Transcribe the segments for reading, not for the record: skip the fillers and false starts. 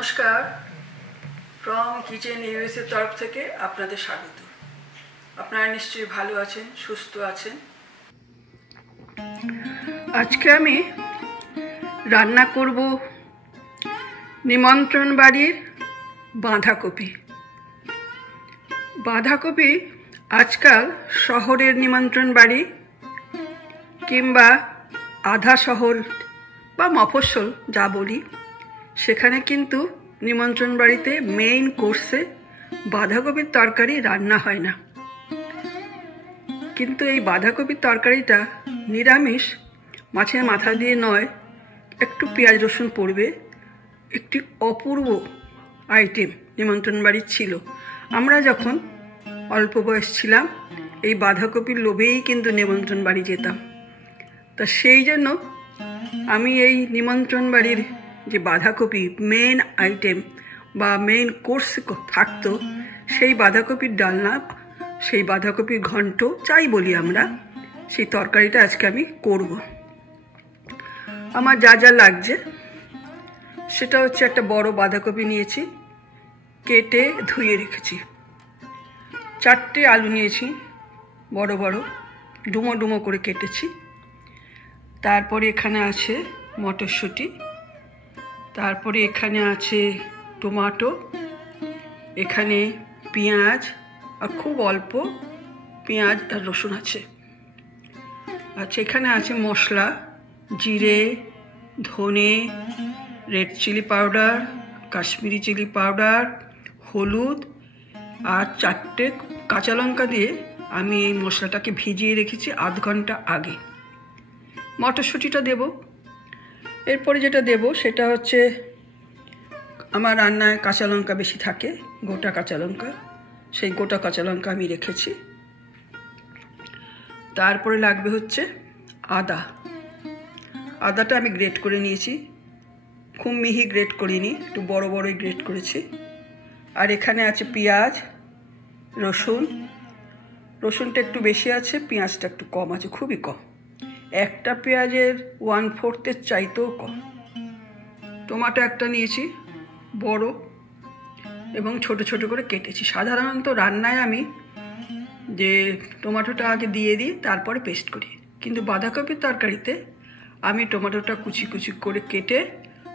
নমস্কার, from kitchen ইউএসএর তরফ থেকে আপনাদের স্বাগত। আপনারা নিশ্চয়ই ভালো আছেন, সুস্থ আছেন। আজকে আমি রান্না করব নিমন্ত্রণ বাড়ির বাঁধাকপি। বাঁধাকপি আজকাল শহরের নিমন্ত্রণ বাড়ি কিংবা আধা শহর বা মফস্বল যা বলি, সেখানে কিন্তু নিমন্ত্রণ বাড়িতে মেইন কোর্সে বাঁধাকপির তরকারি রান্না হয় না। কিন্তু এই বাঁধাকপির তরকারিটা নিরামিষ, মাছের মাথা দিয়ে নয়, একটু পেঁয়াজ রসুন পড়বে, একটি অপূর্ব আইটেম নিমন্ত্রণ বাড়ির ছিল। আমরা যখন অল্প বয়স ছিলাম এই বাঁধাকপির লোভেই কিন্তু নিমন্ত্রণ বাড়ি যেতাম। তা সেই জন্য আমি এই নিমন্ত্রণ বাড়ির যে বাঁধাকপি মেন আইটেম বা মেন কোর্স থাকতো, সেই বাঁধাকপির ডালনা, সেই বাঁধাকপির ঘন্ট চাই বলি আমরা, সেই তরকারিটা আজকে আমি করব। আমার যা যা লাগছে সেটা হচ্ছে, একটা বড় বাঁধাকপি নিয়েছি, কেটে ধুয়ে রেখেছি। 4টে আলু নিয়েছি, বড় বড় ডুমো ডুমো করে কেটেছি। তারপরে এখানে আছে মটরশুঁটি, তারপরে এখানে আছে টমেটো, এখানে পেঁয়াজ আর খুব অল্প পেঁয়াজ আর রসুন আছে। আচ্ছা, এখানে আছে মশলা, জিরে, ধনে, red chilli powder, Kashmiri chilli powder, হলুদ আর 4টে কাঁচা লঙ্কা দিয়ে আমি এই মশলাটাকে ভিজিয়ে রেখেছি আধ ঘন্টা আগে। মটরশুঁটিটা দেব। এরপরে যেটা দেব সেটা হচ্ছে, আমার রান্নায় কাঁচা লঙ্কা বেশি থাকে, গোটা কাঁচা লঙ্কা, সেই গোটা কাঁচা লঙ্কা আমি রেখেছি। তারপরে লাগবে হচ্ছে আদা। আদাটা আমি গ্রেট করে নিয়েছি, খুব মিহি গ্রেট করিনি, একটু বড় বড়ই গ্রেট করেছি। আর এখানে আছে পেঁয়াজ, রসুন। রসুনটা একটু বেশি আছে, পেঁয়াজটা একটু কম আছে, খুবই কম, একটা পেঁয়াজের 1/4 চাইতেও কম। টমেটো একটা নিয়েছি বড়, এবং ছোট ছোট করে কেটেছি। সাধারণত রান্নায় আমি যে টমেটোটা আগে দিয়ে দিই, তারপরে পেস্ট করি, কিন্তু বাঁধাকপির তরকারিতে আমি টমেটোটা কুচি কুচি করে কেটে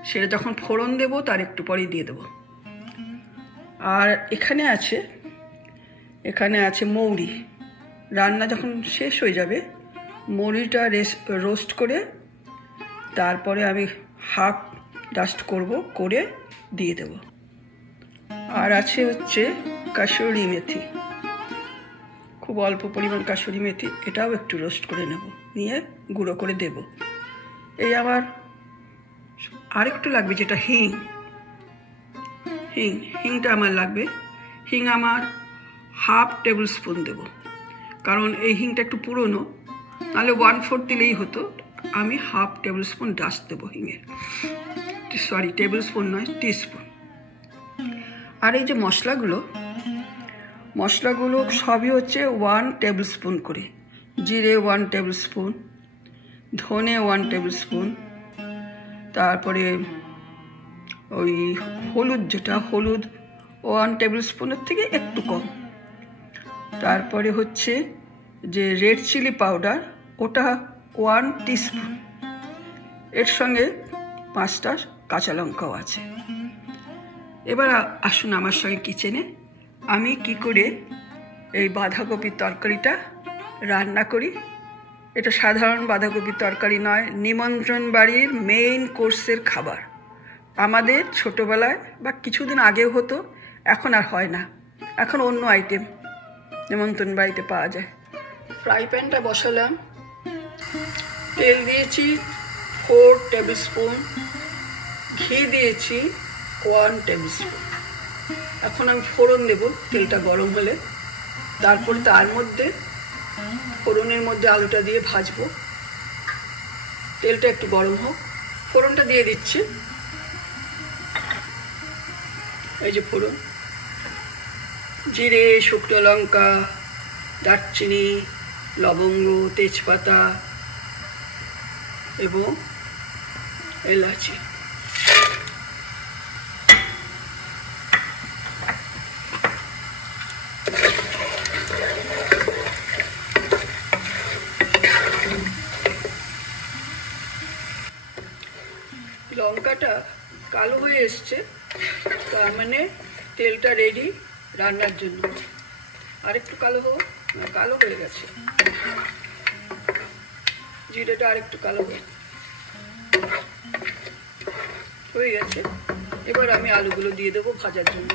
সেটা যখন ফোড়ন দেব তার একটু পরেই দিয়ে দেব। আর এখানে আছে মৌরি। রান্না যখন শেষ হয়ে যাবে, মৌরিটা রোস্ট করে তারপরে আমি হাফ ডাস্ট করে দিয়ে দেব। আর আছে হচ্ছে কাসুরি মেথি, খুব অল্প পরিমাণ কাসুরি মেথি, এটাও একটু রোস্ট করে নেব, নিয়ে গুঁড়ো করে দেব। এই আবার আরেকটু লাগবে, যেটা হিংটা আমার লাগবে। হিং আমার হাফ টেবিল স্পুন দেব, কারণ এই হিংটা একটু পুরনো, নাহলে 1/4 দিলেই হতো। আমি হাফ টেবিল স্পুন ডাস্ট দেবো হিঙের, সরি টেবিল স্পুন নয়, টিস্পুন। আর এই যে মশলাগুলো সবই হচ্ছে 1 টেবিল স্পুন করে। জিরে 1 টেবিল স্পুন, ধনে 1 টেবিল স্পুন, তারপরে ওই হলুদ 1 টেবিল স্পুনের থেকে একটু কম। তারপরে হচ্ছে যে রেড চিলি পাউডার, ওটা 1 টিস্পুন। এর সঙ্গে 5টা কাঁচা লঙ্কাও আছে। এবার আসুন আমার সঙ্গে কিচেনে, আমি কি করে এই বাঁধাকপির তরকারিটা রান্না করি। এটা সাধারণ বাঁধাকপির তরকারি নয়, নিমন্ত্রণ বাড়ির মেইন কোর্সের খাবার। আমাদের ছোটোবেলায় বা কিছুদিন আগেও হতো, এখন আর হয় না, এখন অন্য আইটেম নিমন্ত্রণ বাড়িতে পাওয়া যায়। ফ্রাই প্যানটা বসালাম, তেল দিয়েছি 4 টেবিল স্পুন, ঘি দিয়েছি 1 টেবিল স্পুন। এখন আমি ফোড়ন দেব, তেলটা গরম হলে। তারপরে তার মধ্যে ফোড়নের মধ্যে আলুটা দিয়ে ভাজবো। তেলটা একটু গরম হোক, ফোড়নটা দিয়ে দিচ্ছি। এই যে ফোড়ন, জিরে, শুকনো লঙ্কা, দারচিনি, লবঙ্গ, তেজপাতা এবং এলাচি। লঙ্কাটা কালো হয়ে এসছে, তার মানে তেলটা রেডি রান্নার জন্য। আরেকটু কালো হোক, কালো হয়ে গেছে। জিরেটা আরেকটু কালো হয়ে গেছে। এবার আমি আলুগুলো দিয়ে দেবো ভাজার জন্য।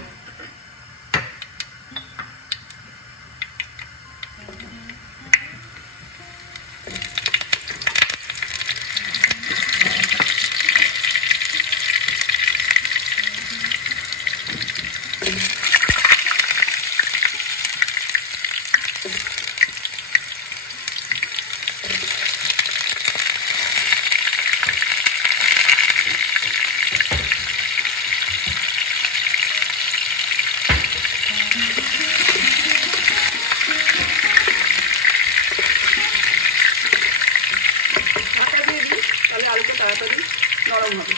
আলুটা তাড়াতাড়ি নরম হবে।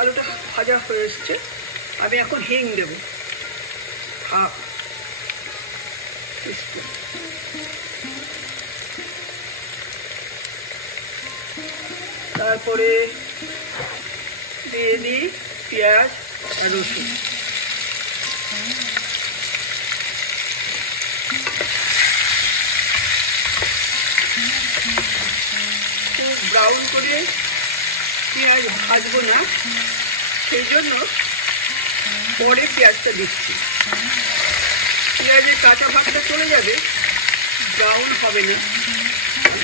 আলুটা ভাজা হয়ে এসছে, আমি এখন হিং দেব হাফ টিস্পুন। তারপরে দিয়ে দিই পেঁয়াজ আর রসুন। খুব ব্রাউন করে পেঁয়াজ ভাজবো না, সেই জন্য পরে পেঁয়াজটা দিচ্ছি। পেঁয়াজের কাঁচা ভাবটা চলে যাবে, ব্রাউন হবে না,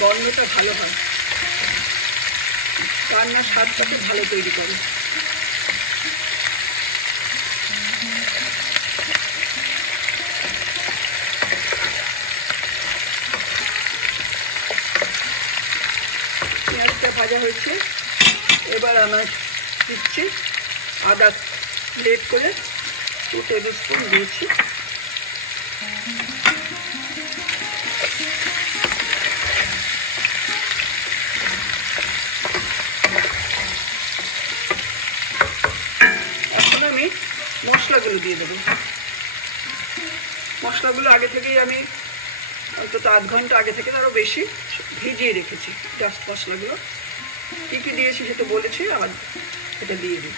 গন্ধটা ভালো হয়, রান্নার স্বাদটাকে ভালো তৈরি করে। পেঁয়াজটা ভাজা হয়েছে, এবার আমার দিচ্ছি আদা গ্রেট করে 2 টেবিল স্পুন দিয়েছি। এখন আমি মশলাগুলো দিয়ে দেবো। মশলাগুলো আগে থেকেই আমি অন্তত আধ ঘন্টা আগে থেকে আরও বেশি ভিজিয়ে রেখেছি। জাস্ট মশলাগুলো কী কী দিয়েছি সেটা বলেছি, আবার এটা দিয়ে দিই।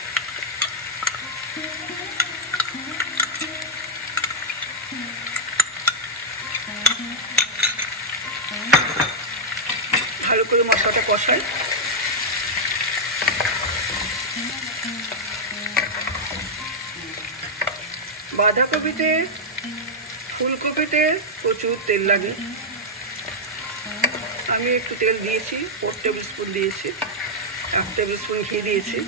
ভালো করে মশলাটা কষাই। বাঁধাকপিতে ফুলকপিতে প্রচুর তেল লাগে, আমি একটু তেল দিয়েছি, 4 টেবিল স্পুন দিয়েছি, 1 টেবিল স্পুন ঘি দিয়েছি,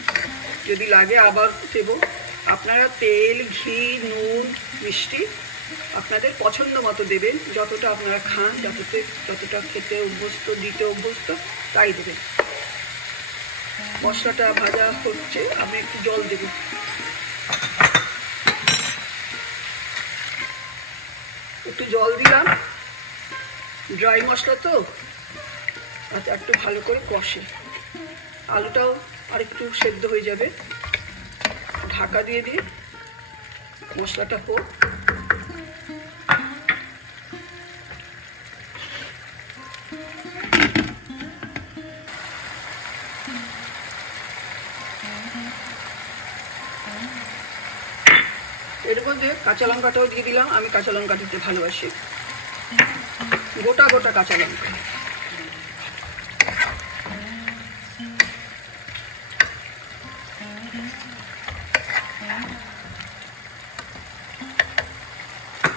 যদি লাগে আবার দেব। আপনারা তেল, ঘি, নুন, মিষ্টি আপনাদের পছন্দ মতো দেবেন, যতটা আপনারা খান, যতটা খেতে অভ্যস্ত, দিতে অভ্যস্ত তাই দেবেন। মশলাটা ভাজা হচ্ছে, আমি একটু জল দেব। একটু জল দিলাম, ড্রাই মশলা তো, আচ্ছা একটু ভালো করে কষে, আলুটাও আর একটু সেদ্ধ হয়ে যাবে। ঢাকা দিয়ে দিই, মশলাটা হোক। এর মধ্যে কাঁচা লঙ্কাটাও দিয়ে দিলাম, আমি কাঁচা লঙ্কা দিতে ভালোবাসি, গোটা গোটা কাঁচা লঙ্কা।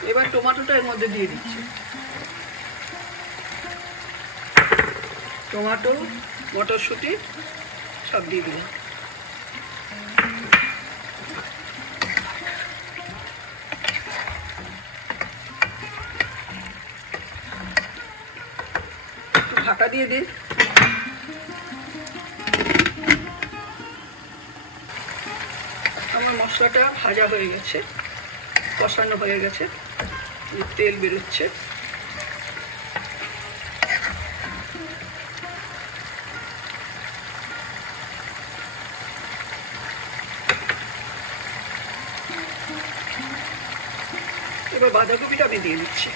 এবার টমেটোটা এর মধ্যে দিয়ে দিচ্ছি। টমেটো, মটরশুঁটি সব দিয়ে দিলাম। ঢাকা দিয়ে দিই। আমার মশলাটা ভাজা হয়ে গেছে, কষানো হয়ে গেছে, তেল বেরোচ্ছে। এবার বাঁধাকপিটা আমি দিয়ে দিচ্ছি।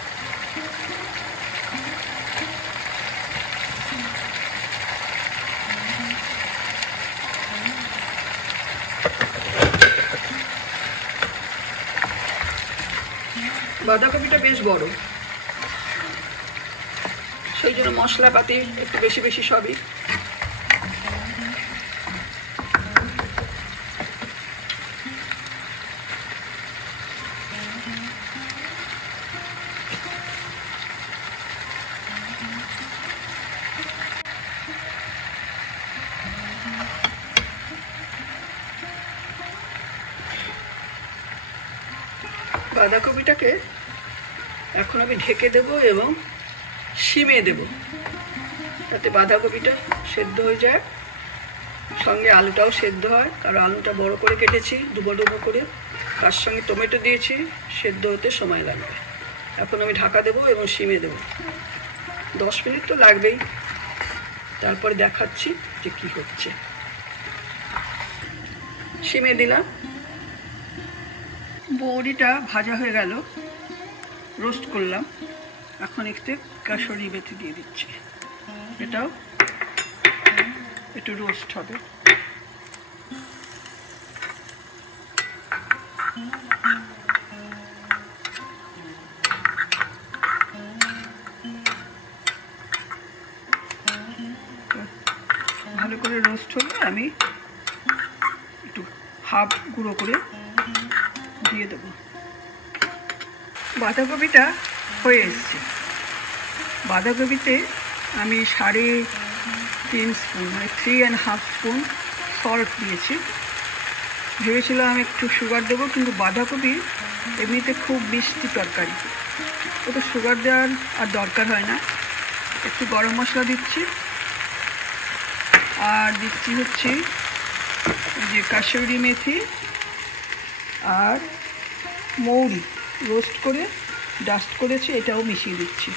বাঁধাকপিটা বেশ বড়, সেই জন্য মশলাপাতি একটু বেশি বেশি সবই। বাঁধাকপিটাকে এখন আমি ঢেকে দেব এবং সিমে দেব, যাতে বাঁধাকপিটা সেদ্ধ হয়ে যায়, সঙ্গে আলুটাও সেদ্ধ হয়। কারণ আলুটা বড় করে কেটেছি, ডুবো ডুবো করে, তার সঙ্গে টমেটো দিয়েছি, সেদ্ধ হতে সময় লাগবে। এখন আমি ঢাকা দেব এবং সিমে দেব, 10 মিনিট তো লাগবেই। তারপরে দেখাচ্ছি যে কি হচ্ছে। সিমে দিলাম, বড়িটা ভাজা হয়ে গেল, রোস্ট করলাম। এখন একটু কাসুরি মেথি দিয়ে দিচ্ছি, এটাও একটু রোস্ট হবে। ভালো করে রোস্ট হলে আমি একটু হাফ গুঁড়ো করে দিয়ে দেবো। বাঁধাকপিটা হয়ে এসছে। বাঁধাকপিতে আমি 3.5 স্পুন, মানে 3.5 স্পুন সল্ট দিয়েছি। ভেবেছিলাম একটু সুগার দেবো, কিন্তু বাঁধাকপি এমনিতে খুব মিষ্টি তরকারি, ওটা সুগার দেওয়ার আর দরকার হয় না। একটু গরম মশলা দিচ্ছি, আর দিচ্ছি হচ্ছে যে কাসুরি মেথি আর মৌরি রোস্ট করে ডাস্ট করেছি, এটাও মিশিয়ে দিচ্ছি।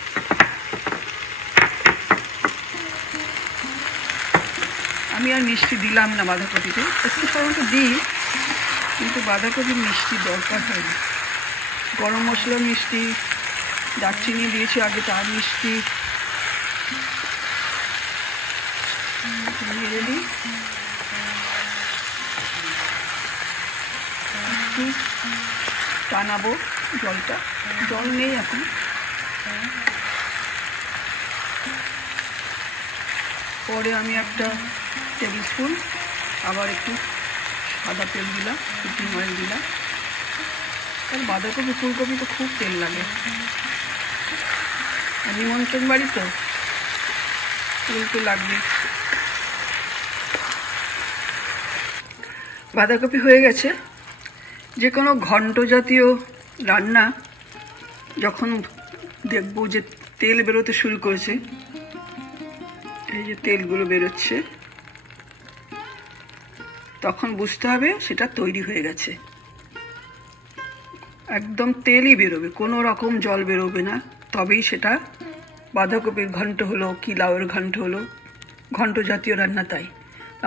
আমি আর মিষ্টি দিলাম না বাঁধাকপিতে, একটু সাধারণত দিই, কিন্তু বাঁধাকপির মিষ্টি দরকার হয় না। গরম মশলা মিষ্টি, দারচিনি দিয়েছি আগে, তার মিষ্টি রেডি। একটু টানাবো জলটা, জল নেই এখন। পরে আমি একটা টেবিল স্পুন আবার একটু সাদা তেল দিলাম, কুকিং অয়েল দিলাম। আর বাঁধাকপি ফুলকপি তো খুব তেল লাগে, নিমন্ত্রণ বাড়ি তো তেল তো লাগবে। বাঁধাকপি হয়ে গেছে। যে কোনো ঘন্ট জাতীয় রান্না যখন দেখবো যে তেল বেরোতে শুরু করেছে, এই যে তেলগুলো বেরোচ্ছে, তখন বুঝতে হবে সেটা তৈরি হয়ে গেছে। একদম তেলই বেরোবে, কোনো রকম জল বেরোবে না, তবেই সেটা বাঁধাকপির ঘন্ট হলো কি লাউয়ের ঘন্ট হলো, ঘন্ট জাতীয় রান্না। তাই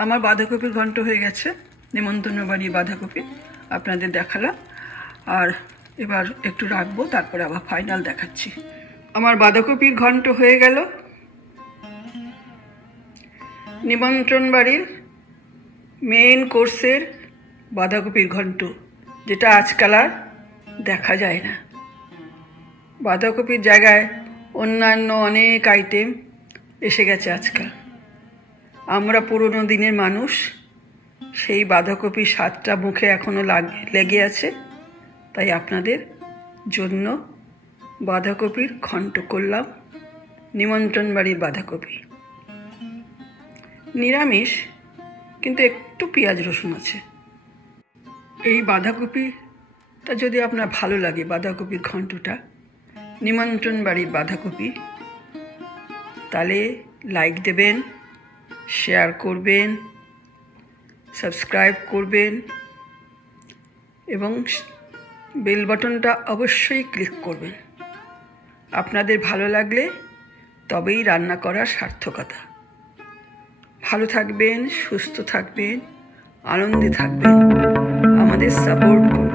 আমার বাঁধাকপির ঘন্ট হয়ে গেছে, নিমন্ত্রণ বাড়ির বাঁধাকপি আপনাদের দেখালাম। আর এবার একটু রাখবো, তারপরে আবার ফাইনাল দেখাচ্ছি। আমার বাঁধাকপির ঘন্ট হয়ে গেল, নিমন্ত্রণ বাড়ির মেন কোর্সের বাঁধাকপির ঘন্ট, যেটা আজকাল আর দেখা যায় না। বাঁধাকপির জায়গায় অন্যান্য অনেক আইটেম এসে গেছে আজকাল। আমরা পুরনো দিনের মানুষ, সেই বাঁধাকপির স্বাদটা মুখে এখনো লেগে আছে। তাই আপনাদের জন্য বাঁধাকপির ঘন্ট করলাম, নিমন্ত্রণ বাড়ির বাঁধাকপি। নিরামিষ, কিন্তু একটু পেঁয়াজ রসুন আছে। এই বাঁধাকপিটা যদি আপনার ভালো লাগে, বাঁধাকপির ঘন্টটা, নিমন্ত্রণ বাড়ির বাঁধাকপি, তাহলে লাইক দেবেন, শেয়ার করবেন, সাবস্ক্রাইব করবেন এবং বেল বাটনটা অবশ্যই ক্লিক করবেন। আপনাদের ভালো লাগলে তবেই রান্না করার সার্থকতা। ভালো থাকবেন, সুস্থ থাকবেন, আনন্দে থাকবেন, আমাদের সাপোর্ট করুন।